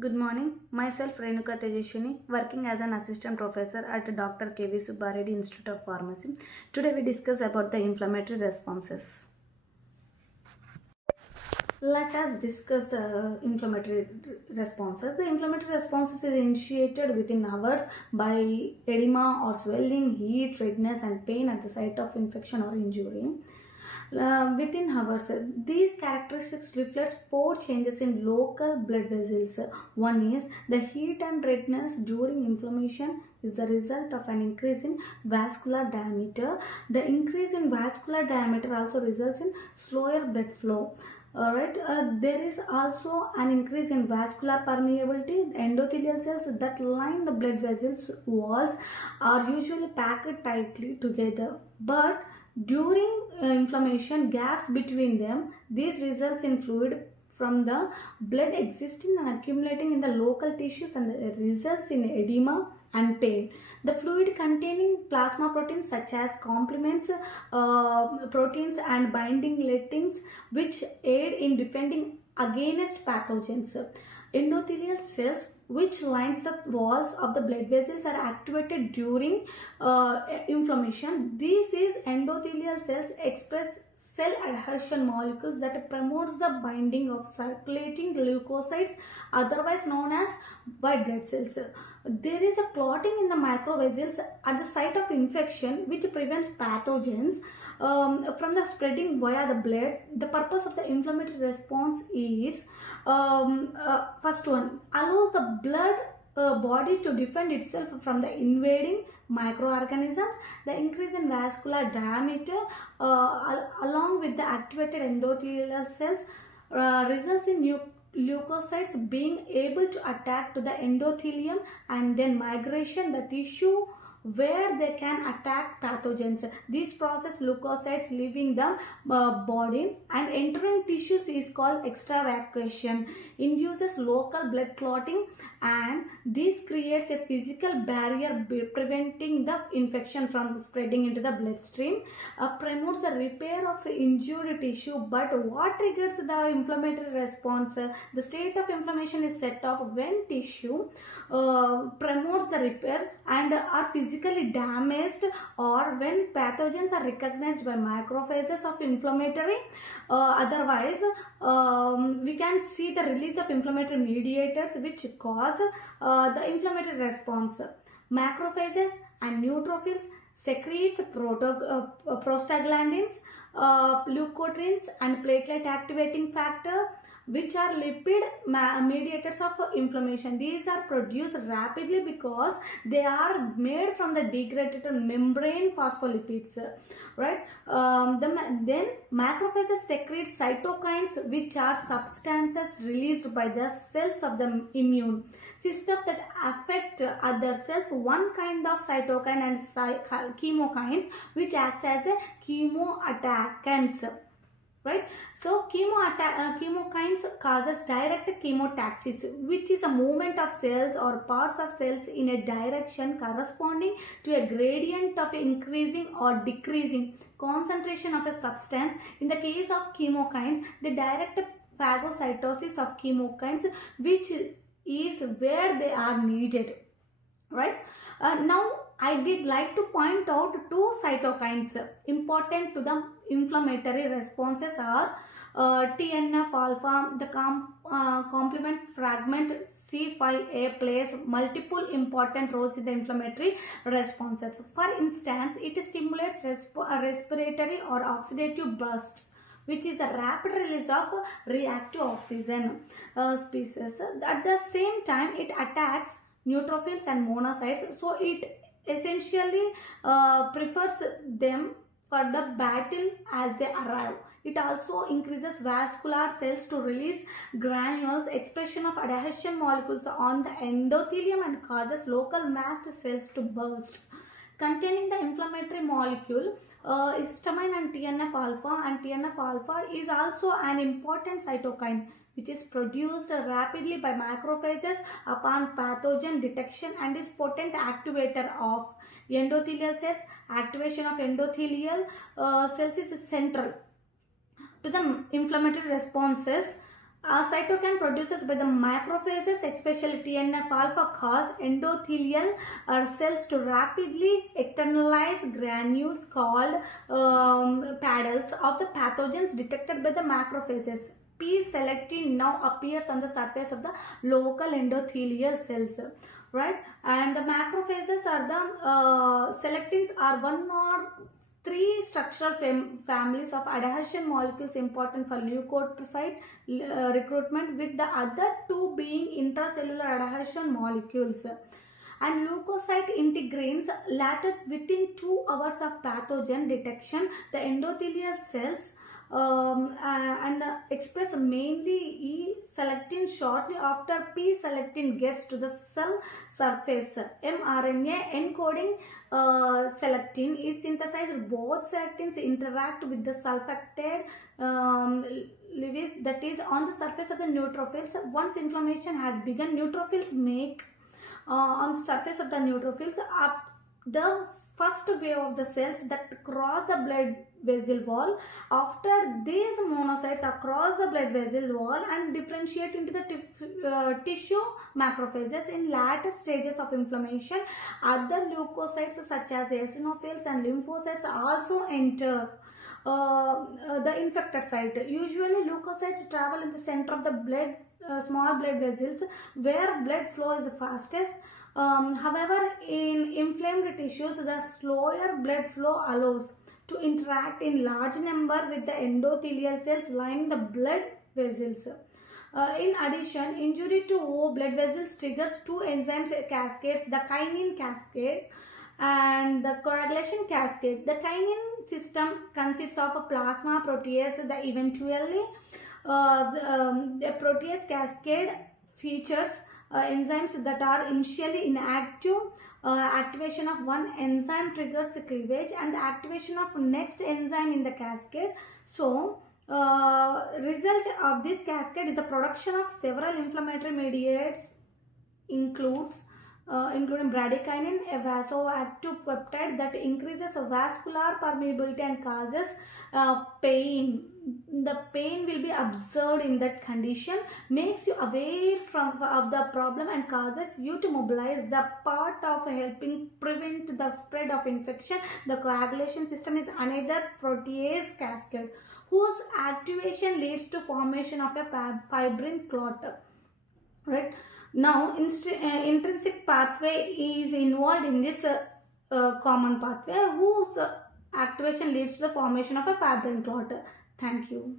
Good morning. Myself Renuka Tejashwini, working as an assistant professor at Dr. K.V. Subbareddy Institute of Pharmacy. Today we discuss about the inflammatory responses. Let us discuss the inflammatory responses. The inflammatory responses is initiated within hours by edema or swelling, heat, redness and pain at the site of infection or injury. Within hours, these characteristics reflect four changes in local blood vessels. One is the heat and redness during inflammation is the result of an increase in vascular diameter. The increase in vascular diameter also results in slower blood flow. Alright, there is also an increase in vascular permeability. Endothelial cells that line the blood vessels walls are usually packed tightly together, but during inflammation, gaps between them, this results in fluid from the blood existing and accumulating in the local tissues and results in edema and pain. The fluid containing plasma proteins such as complements proteins and binding lectins which aid in defending against pathogens. Endothelial cells which lines the walls of the blood vessels are activated during inflammation. This is endothelial cells express cell adhesion molecules that promotes the binding of circulating leukocytes, otherwise known as white blood cells. There is a clotting in the microvessels at the site of infection which prevents pathogens from the spreading via the blood. The purpose of the inflammatory response is first one, allows the blood body to defend itself from the invading microorganisms. The increase in vascular diameter along with the activated endothelial cells results in leukocytes being able to attack to the endothelium and then migration the tissue where they can attack pathogens. This process, leukocytes leaving the body and entering tissues, is called extravasation, induces local blood clotting, and this creates a physical barrier preventing the infection from spreading into the bloodstream, promotes the repair of injured tissue. But what triggers the inflammatory response? The state of inflammation is set off when tissue promotes the repair and are physically damaged, or when pathogens are recognized by macrophages of inflammatory. Otherwise, we can see the release of inflammatory mediators which cause the inflammatory response. Macrophages and neutrophils secretes prostaglandins, leukotrienes and platelet activating factor, which are lipid mediators of inflammation. These are produced rapidly because they are made from the degraded membrane phospholipids, right? Then macrophages secrete cytokines, which are substances released by the cells of the immune system that affect other cells. One kind of cytokine and chemokines which acts as a chemoattackants, right? So chemokines causes direct chemotaxis, which is a movement of cells or parts of cells in a direction corresponding to a gradient of increasing or decreasing concentration of a substance. In the case of chemokines, the direct phagocytosis of chemokines, which is where they are needed, right? Now I did like to point out two cytokines important to the inflammatory responses are TNF alpha. The complement fragment C5a plays multiple important roles in the inflammatory responses. For instance, it stimulates respiratory or oxidative burst, which is the rapid release of reactive oxygen species. At the same time, it attacks neutrophils and monocytes, so it essentially prefers them for the battle as they arrive. It also increases vascular cells to release granules, expression of adhesion molecules on the endothelium, and causes local mast cells to burst. Containing the inflammatory molecule histamine and TNF alpha, and TNF alpha is also an important cytokine which is produced rapidly by macrophages upon pathogen detection and is potent activator of endothelial cells. Activation of endothelial cells is central to the inflammatory responses. Cytokine produces by the macrophages, especially TNF-alpha, cause endothelial cells to rapidly externalize granules called paddles of the pathogens detected by the macrophages. P-selectin now appears on the surface of the local endothelial cells, right? And the macrophages are the selectins are one or three structural families of adhesion molecules important for leukocyte recruitment, with the other two being intracellular adhesion molecules. And leukocyte integrins, later within 2 hours of pathogen detection, the endothelial cells and express mainly E-selectin. Shortly after P-selectin gets to the cell surface, mRNA encoding selectin is synthesized. Both selectins interact with the sulfatide Lewis, that is on the surface of the neutrophils. Once inflammation has begun, neutrophils make on the surface of the neutrophils up the first wave of the cells that cross the blood vessel wall. After these monocytes across the blood vessel wall and differentiate into the tissue macrophages. In later stages of inflammation, other leukocytes such as eosinophils and lymphocytes also enter the infected site. Usually leukocytes travel in the center of the blood, small blood vessels, where blood flow is fastest. However, in inflamed tissues, the slower blood flow allows to interact in large number with the endothelial cells lining the blood vessels. In addition, injury to blood vessels triggers two enzymes cascades, the kinin cascade and the coagulation cascade. The kinin system consists of a plasma protease. The eventually the protease cascade features enzymes that are initially inactive. Activation of one enzyme triggers cleavage and the activation of next enzyme in the cascade. So result of this cascade is the production of several inflammatory mediators, including bradykinin, a vasoactive peptide that increases vascular permeability and causes pain. The pain will be observed in that condition, makes you aware of the problem and causes you to mobilize the part of helping prevent the spread of infection. The coagulation system is another protease cascade whose activation leads to formation of a fibrin clot. Right now, intrinsic pathway is involved in this common pathway whose activation leads to the formation of a fibrin clot. Thank you.